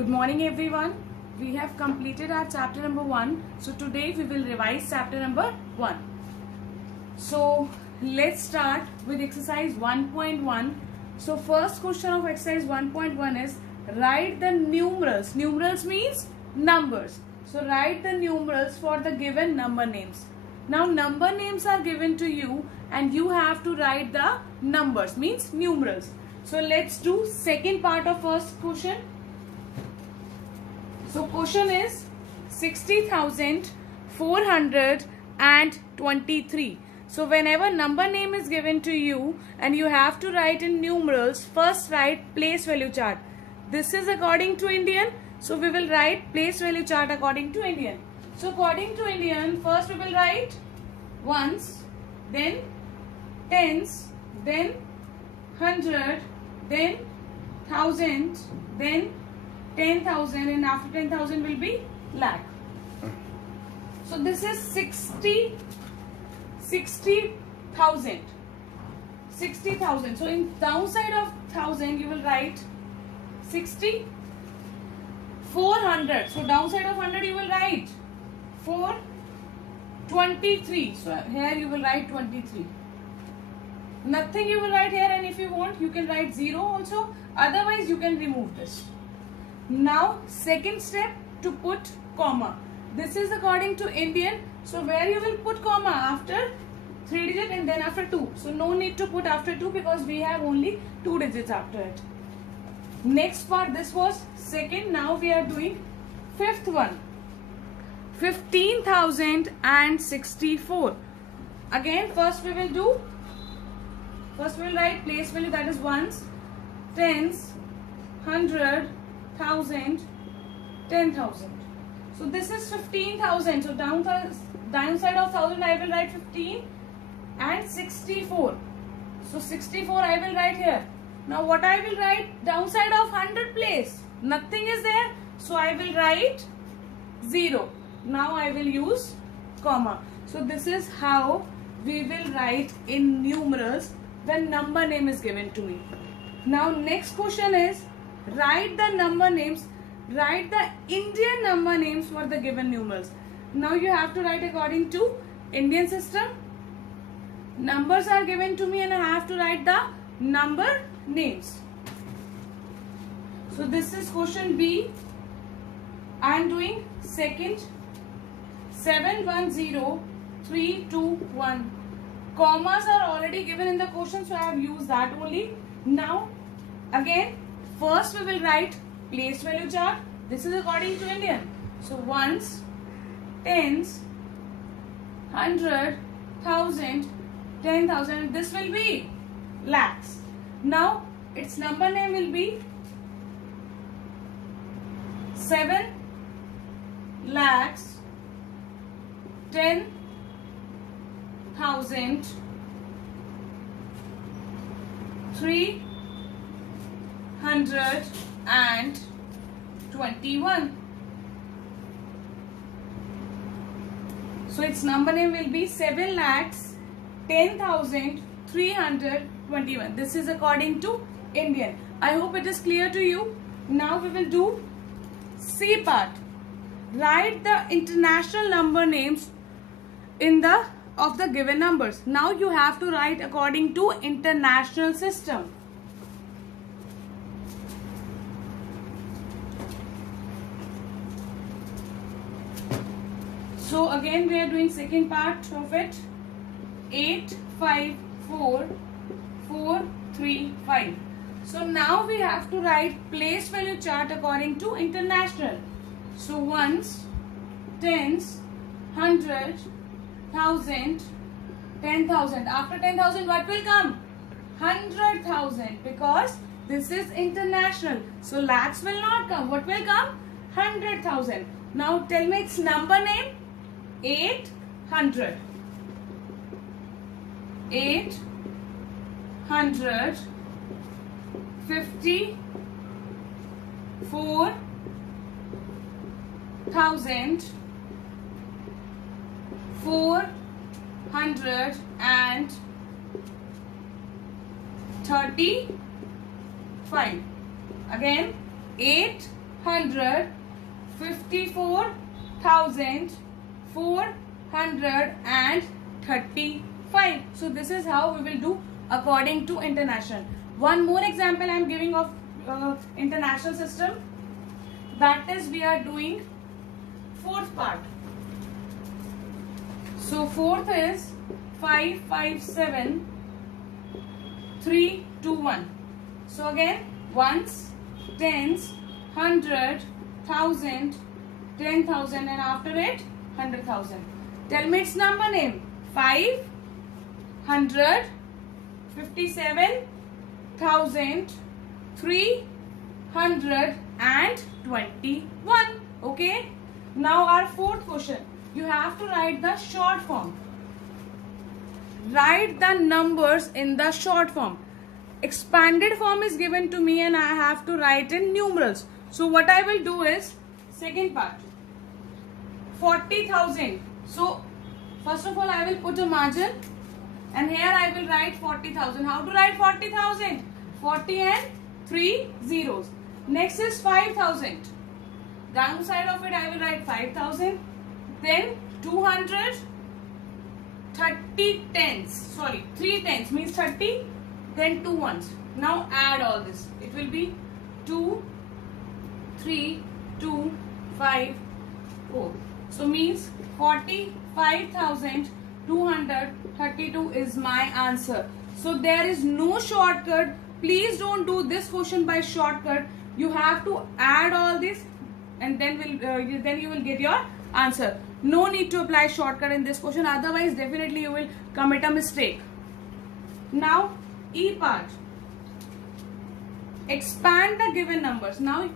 Good morning everyone. We have completed our chapter number 1. So today we will revise chapter number 1. So let's start with exercise 1.1. So first question of exercise 1.1 is write the numerals. Numerals means numbers. So write the numerals for the given number names. Now number names are given to you and you have to write the numbers, means numerals. So let's do second part of first question. So question is 60,423. So whenever number name is given to you and you have to write in numerals, first write place value chart. This is according to Indian. So we will write place value chart according to Indian. So according to Indian, first we will write ones, then tens, then 100, then 1000, then 10,000, and after 10,000 will be lakh. So this is 60,000. 60,000. So in downside of 1000 you will write 60. 400. So downside of 100 you will write 423. So here you will write 23. Nothing you will write here, and if you want you can write 0 also. Otherwise you can remove this. Now second step, to put comma. This is according to Indian. So where you will put comma? After 3 digit and then after 2. So no need to put after 2 because we have only 2 digits after it. Next part, this was second. Now we are doing fifth one. 15,064. Again first we will write place value, that is ones, tens, 100, 1000, 10,000. So this is 15,000. So downside of 1000 I will write 15 and 64. So 64 I will write here. Now what I will write downside of 100 place? Nothing is there. So I will write 0. Now I will use comma. So this is how we will write in numerals when number name is given to me. Now next question is write the number names. Write the Indian number names for the given numerals. Now you have to write according to Indian system. Numbers are given to me and I have to write the number names. So this is question B. I am doing second. 710321. Commas are already given in the question, so I have used that only. Now again first we will write place value chart. This is according to Indian. So ones, tens, 100, 1000, 10,000. This will be lakhs. Now its number name will be 7 lakhs, 10,000, 321. So its number name will be 7 lakhs, 10,321. This is according to Indian. I hope it is clear to you. Now we will do C part. Write the international number names of the given numbers. Now you have to write according to international system. So again we are doing second part of it. 854435. So now we have to write place value chart according to international. So ones, tens, 100, 1000, 10,000. After 10,000 what will come? 100,000, because this is international. So lakhs will not come. What will come? 100,000. Now tell me its number name. 800. 800, 54,000, 435. Again 8 54,435. So this is how we will do according to international. One more example I am giving of international system. That is, we are doing fourth part. So fourth is 5, 5, 7, 3, 2, 1. So again, ones, tens, 100, 1,000, 10,000, and after it 100,000. Tell me its number name. 5, 100, 57,000, 321. Okay. Now our fourth question. You have to write the short form. Write the numbers in the short form. Expanded form is given to me and I have to write in numerals. So what I will do is, second part, 40,000. So first of all I will put a margin and here I will write 40,000. How to write 40,000? 40 and 3 zeros. Next is 5,000. Downside of it I will write 5,000. Then 200, 30 tens. Sorry, 3 tens means 30. Then 2 ones. Now add all this. It will be 2, 3, 2, 5, 4. So means 45,232 is my answer. So there is no shortcut. Please don't do this question by shortcut. You have to add all this and then you will get your answer. No need to apply shortcut in this question. Otherwise, definitely you will commit a mistake. Now, E part. Expand the given numbers. Now,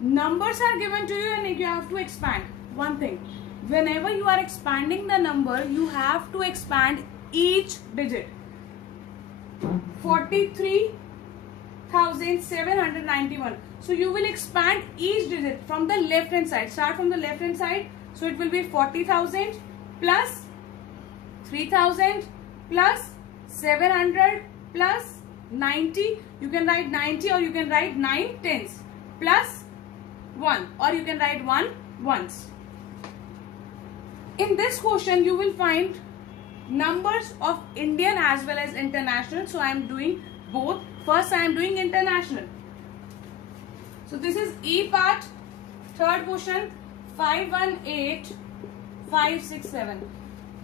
numbers are given to you and you have to expand. One thing. Whenever you are expanding the number, you have to expand each digit. 43,791. So you will expand each digit from the left hand side. Start from the left hand side. So it will be 40,000 plus 3,000 plus 700 plus 90. You can write 90 or you can write 9 tens plus 1 or you can write 1 ones. In this question you will find numbers of Indian as well as international. So I am doing both. First I am doing international. So this is E part. Third question, 518567.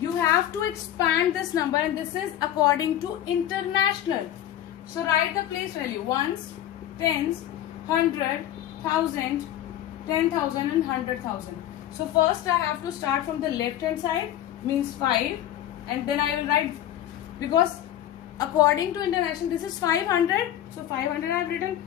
You have to expand this number and this is according to international. So write the place value. Ones, tens, 100, 1,000, 10,000 and 100,000. So first I have to start from the left hand side, means 5, and then I will write, because according to international this is 500. So 500 I have written,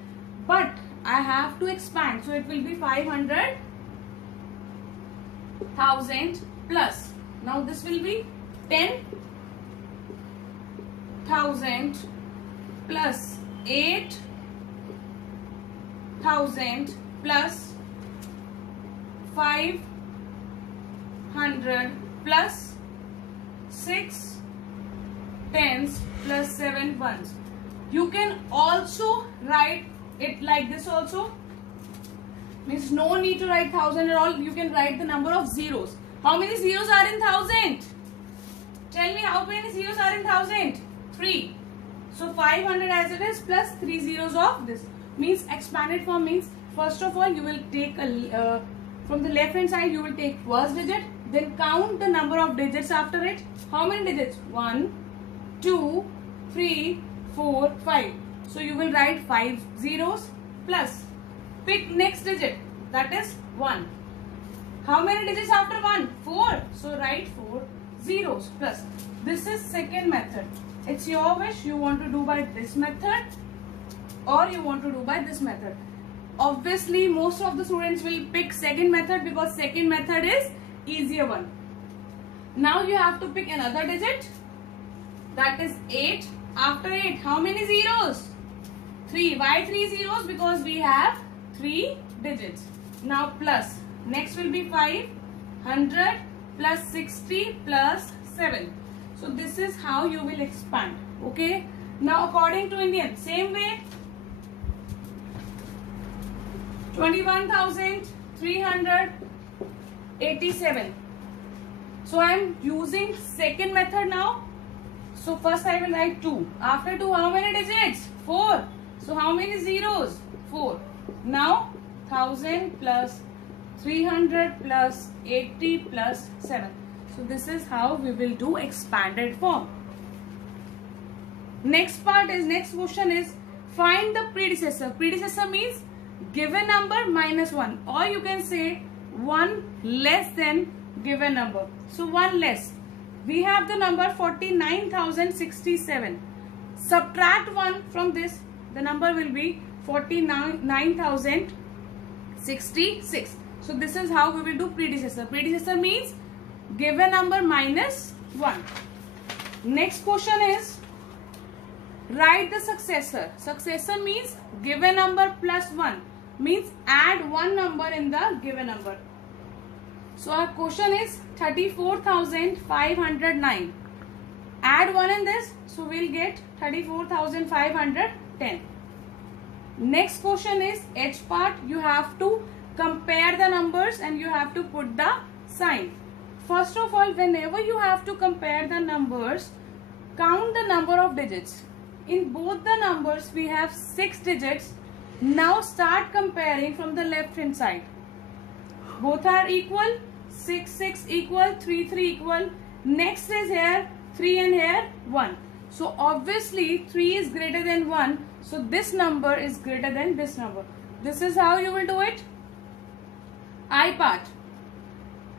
but I have to expand. So it will be 500,000 plus. Now this will be 10,000 plus 8,000 plus 500 plus 6 tens plus 7 ones. You can also write it like this also. Means no need to write 1,000 at all. You can write the number of zeros. How many zeros are in 1,000? Tell me how many zeros are in 1,000? 3. So 500 as it is plus 3 zeros of this. Means expanded form means first of all you will take a from the left hand side you will take first digit, then count the number of digits after it. How many digits? 1, 2, 3, 4, 5. So you will write 5 zeros plus. Pick next digit, that is 1. How many digits after 1? 4. So write 4 zeros plus. This is second method. It's your wish. You want to do by this method or you want to do by this method. Obviously most of the students will pick second method because second method is easier one. Now you have to pick another digit, that is 8. After 8 how many zeros? 3. Why 3 zeros? Because we have 3 digits. Now plus. Next will be 500 plus 60 plus 7. So this is how you will expand. Okay. Now according to Indian, same way. 21,387. So I am using second method now. So first I will write 2. After 2, how many digits? 4. So how many zeros? 4. Now 1000 plus 300 plus 80 plus 7. So this is how we will do expanded form. Next question is find the predecessor. Predecessor means given number minus 1, or you can say 1 less than given number. So 1 less. We have the number 49,067. Subtract 1 from this. The number will be 49,066. So this is how we will do predecessor. Predecessor means given number minus 1. Next question is write the successor. Successor means given number plus 1. Means add one number in the given number. So our question is 34,509. Add 1 in this. So we'll get 34,510. Next question is H part. You have to compare the numbers and you have to put the sign. First of all, whenever you have to compare the numbers, count the number of digits. In both the numbers we have 6 digits. Now start comparing from the left hand side. Both are equal. 6 6 equal, 3 3 equal. Next is here 3 and here 1. So obviously 3 is greater than 1. So this number is greater than this number. This is how you will do it. I part.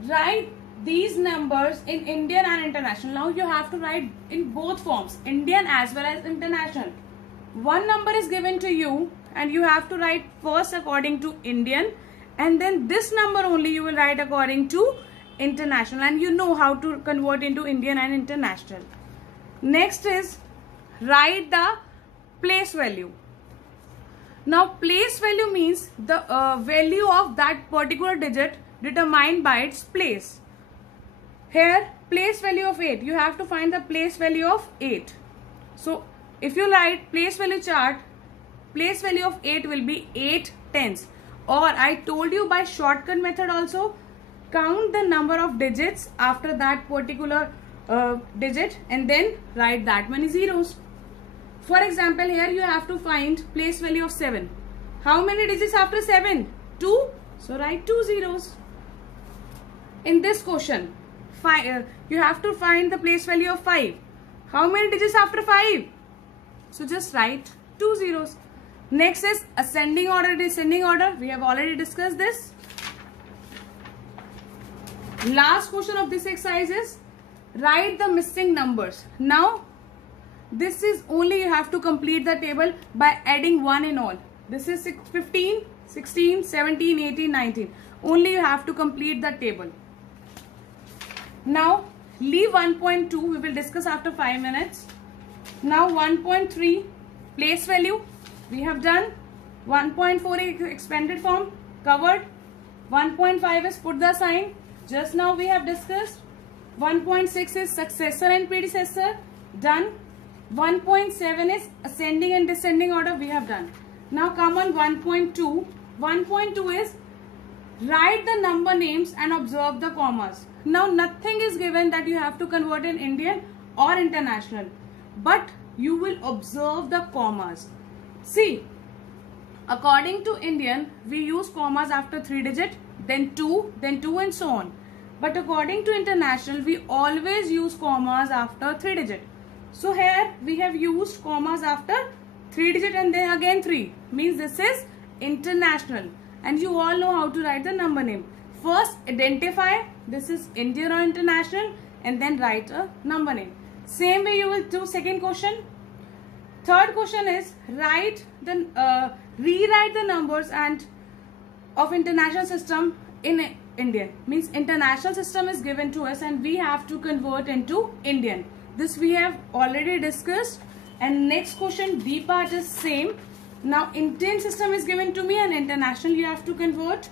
Write these numbers in Indian and international. Now you have to write in both forms, Indian as well as international. One number is given to you and you have to write first according to Indian, and then this number only you will write according to international, and you know how to convert into Indian and international. Next is write the place value. Now place value means the value of that particular digit determined by its place. Here place value of 8, you have to find the place value of 8. So if you write place value chart, place value of 8 will be 8 tens. Or I told you by shortcut method also, count the number of digits after that particular digit and then write that many zeros. For example, here you have to find place value of 7. How many digits after 7? 2. So write 2 zeros. In this question, you have to find the place value of 5. How many digits after 5? So just write 2 zeros. Next is ascending order, descending order. We have already discussed this. Last question of this exercise is write the missing numbers. Now this is only you have to complete the table by adding 1 in all. This is 15, 16, 17, 18, 19. Only you have to complete the table. Now leave 1.2. We will discuss after 5 minutes. Now 1.3 place value. We have done. 1.4 expanded form covered. 1.5 is put the sign. Just now we have discussed. 1.6 is successor and predecessor. Done. 1.7 is ascending and descending order. We have done. Now come on 1.2. 1.2 is write the number names and observe the commas. Now nothing is given that you have to convert in Indian or international, but you will observe the commas. See, according to Indian, we use commas after 3 digit, then 2 and so on. But according to international, we always use commas after 3 digit. So here we have used commas after 3 digit and then again 3. Means this is international. And you all know how to write the number name. First identify this is Indian or international and then write a number name. Same way you will do second question. Third question is rewrite the numbers and of international system in Indian. Means international system is given to us and we have to convert into Indian. This we have already discussed. And next question, B part is same. Now Indian system is given to me and international you have to convert.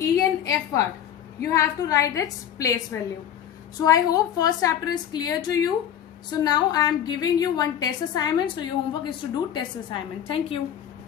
E and F part, you have to write its place value. So I hope first chapter is clear to you. So now I am giving you one test assignment. So your homework is to do test assignment. Thank you.